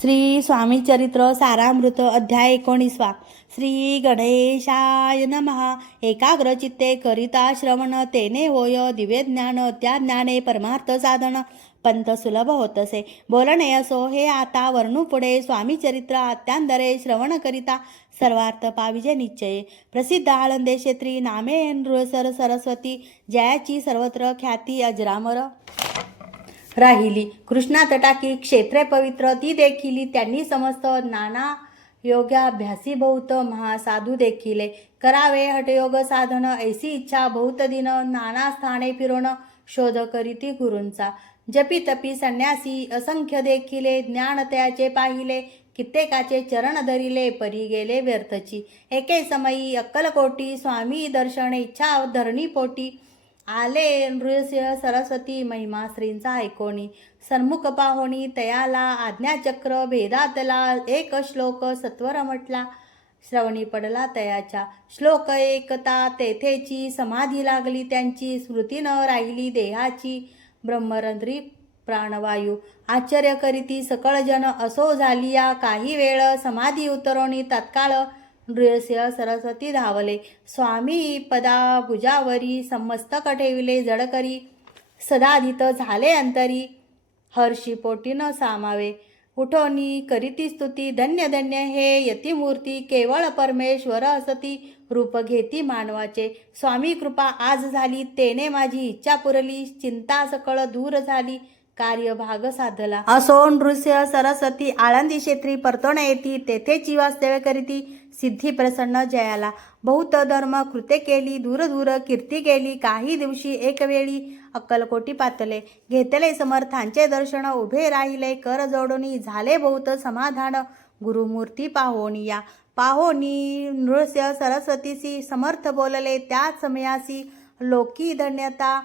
श्री स्वामी चरित्र सारामृत अध्याय एकोणीसवा. श्री गणेशाय नमहा एकाग्र चित्ते करिता श्रवण तेने होय दिव्य ज्ञान त्या ज्ञाने परमार्थ साधन. पंथ सुलभ होतसे. बोलणे असो हे आता वर्णू पुढे. स्वामी चरित्र अत्यांदरे श्रवण करिता. सर्वार्थ पाविजे निश्चये. प्रसिद्ध आळंदे क्षेत्री नामे नृसर सरस्वती. जयाची सर्वत्र ख्याती अजरामर. राहिली. कृष्णा तटाकी क्षेत्रे पवित्र ती देखील त्यांनी समस्त नाना योगाभ्यासी बहुत महासाधू देखिले. करावे हटयोग साधन ऐसी इच्छा बहुत दिन नाना स्थाने फिरून शोध करीती गुरूंचा. जपी तपी संन्यासी असंख्य देखिले ज्ञान त्याचे पाहिले कित्येकाचे चरण धरिले परी गेले व्यर्थची. एके समयी अक्कलकोटी स्वामी दर्शन इच्छा धरणी पोटी आले नृस्य सरस्वती महिमा श्रींचा ऐकोणी सन्मुख पाहोणी तयाला आज्ञाचक्र भेदातला एक श्लोक सत्वर म्हटला श्रवणी पडला तयाच्या. श्लोक एकता तेथेची समाधी लागली त्यांची स्मृती न राहिली देहाची. ब्रह्मरंध्री प्राणवायू. आश्चर्य करीती सकळजन असो झाली या काही वेळ. समाधी उतरवणी तत्काळ नृस्य सरस्वती धावले. स्वामी पदा भुजावरी समस्तक ठेविले जडकरी. सदाधित झाले अंतरी. हर्षी पोटी न सामावे. उठवणी करीती स्तुती. धन्य धन्य हे यतिमूर्ती. केवळ परमेश्वर असती. रूप घेती मानवाचे. स्वामी कृपा आज झाली. तेने माझी इच्छा पुरली. चिंता सकळ दूर झाली. कार्यभाग साधला असो नृस्य सरस्वती आळंदी क्षेत्री परतोणे येती तेथे जीवास्तव्य करीती सिद्धी प्रसन्न जयाला. बहुत धर्म कृते केली दूर दूर कीर्ती केली काही दिवशी एक वेळी अक्कलकोटी पातले. घेतले समर्थांचे दर्शन उभे राहिले कर जोडणी झाले बहुत समाधान. गुरुमूर्ती पाहोणी या. पाहोणी नृस्य सरस्वतीसी समर्थ बोलले त्या समयासी लोकी धन्यता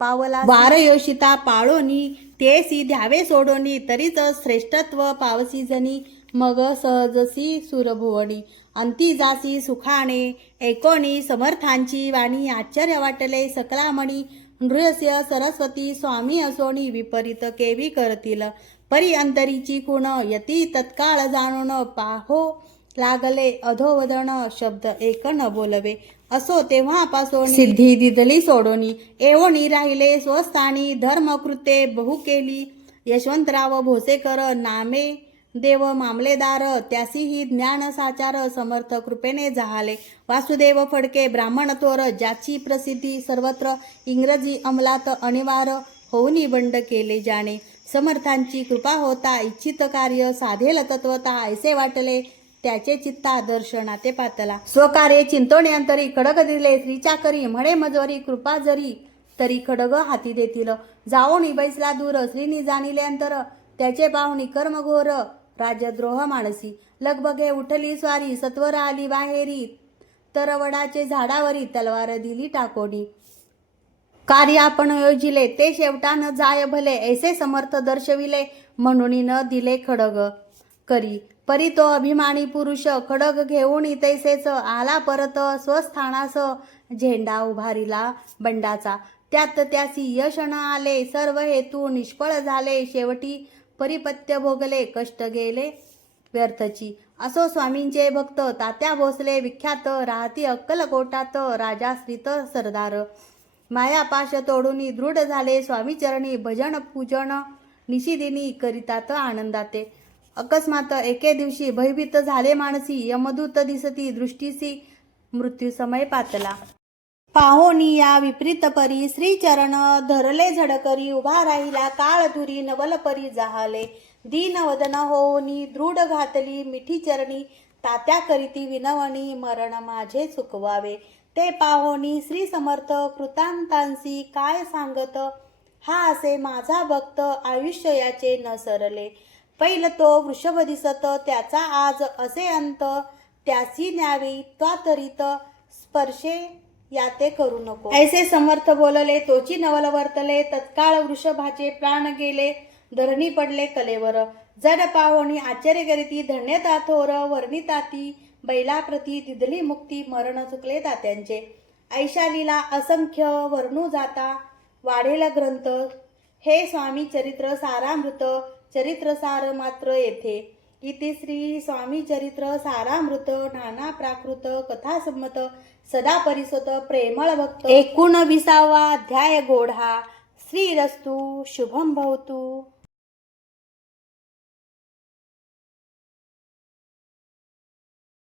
पावला वार योषिता पाळोनी तेसी ध्यावे सोडोनी तरीच श्रेष्ठत्व पावसी जनी मग सहजसी सुरभुवणी अंती जासी सुखाने एकोणी समर्थांची वाणी आश्चर्य वाटले सकलामणी. नृस्य सरस्वती स्वामी असोनी विपरीत केवी करतील. परी अंतरीची कुण यती तत्काळ जाणून पाहो. लागले. अधोवदन शब्द एक न बोलवे. असो तेव्हापासून सिद्धी दिदली सोडोनी. एवणी राहिले स्वस्थानी. धर्मकृते बहु केली. यशवंतराव भोसेकर नामे देव मामलेदार. त्यासीही ज्ञान साचार समर्थ कृपेने जहाले. वासुदेव फडके ब्राह्मण तोर ज्याची प्रसिद्धी सर्वत्र इंग्रजी अंमलात अनिवार. होऊनी बंड केले जाणे. समर्थांची कृपा होता. इच्छित कार्य साधेल तत्वता. ऐसे वाटले. त्याचे चित्ता दर्शनाते पातला. स्वकार्य चिंतोणे अंतरी खडग दिले श्रीच्या करी म्हणे मजोरी कृपा जरी तरी खडग हाती देतील. जाओनी बैसला दूर श्रीनी जाणिले अंतर. त्याचे पाहुणी कर्मघोर राजद्रोह मानसी लगबगे उठली स्वारी सत्वर आली बाहेरी. तरवडाचे झाडावरी तलवार दिली टाकोडी. कार्य आपण योजिले ते शेवटा न जाय भले ऐसे समर्थ दर्शविले म्हणून न दिले खडग करी. परी तो अभिमानी पुरुष खडग घेऊन इतैसेच आला परत स्वस्थानास झेंडा उभारिला बंडाचा. त्यात त्यासी यश न आले सर्व हेतू निष्फळ झाले. शेवटी परिपत्य भोगले कष्ट गेले व्यर्थची. असो स्वामींचे भक्त तात्या भोसले विख्यात राहती अक्कलकोटात राजाश्रित सरदार. मायापाश तोडून दृढ झाले स्वामीचरणी भजन पूजन निशिदिनी करितात आनंदाते. अकस्मात एके दिवशी भयभीत झाले माणसी यमदूत दिसती दृष्टीसी मृत्यू समय पातला. पाहोनी या विपरीत परी श्रीचरण धरले झडकरी उभा राहिला काळ दुरी नवल परी जाहले. दीन वदन होनी दृढ घातली मिठी चरणी तात्या करीती विनवणी मरण माझे चुकवावे ते पाहोनी श्री समर्थ कृतांतांसी काय सांगत? हा असे माझा भक्त आयुष्य याचे न सरले. पहिलं तो वृषभ दिसत त्याचा आज असे अंत त्यासी न्यावी त्वातरित स्पर्शे या ते करू नको. ऐसे समर्थ बोलले तोची नवल वर्तले तत्काळ वृषभाचे प्राण गेले धरणी पडले कलेवर. जड पाहोणी आश्चर्य करीती धन्यता थोर वर्णिताती बैलाप्रती दिदली मुक्ती मरण चुकले तात्यांचे. ऐशालीला असंख्य वर्णू जाता वाढेल ग्रंथ. हे स्वामी चरित्र सारामृत चरित्रसार मात्र येथे. इति श्री स्वामी चरित्र सारामृत नाना प्राकृत कथासंमत सदा परिसत प्रेमळ भक्त एकोणविसावा अध्याय गोढा. श्रीरस्तु शुभम भवतु.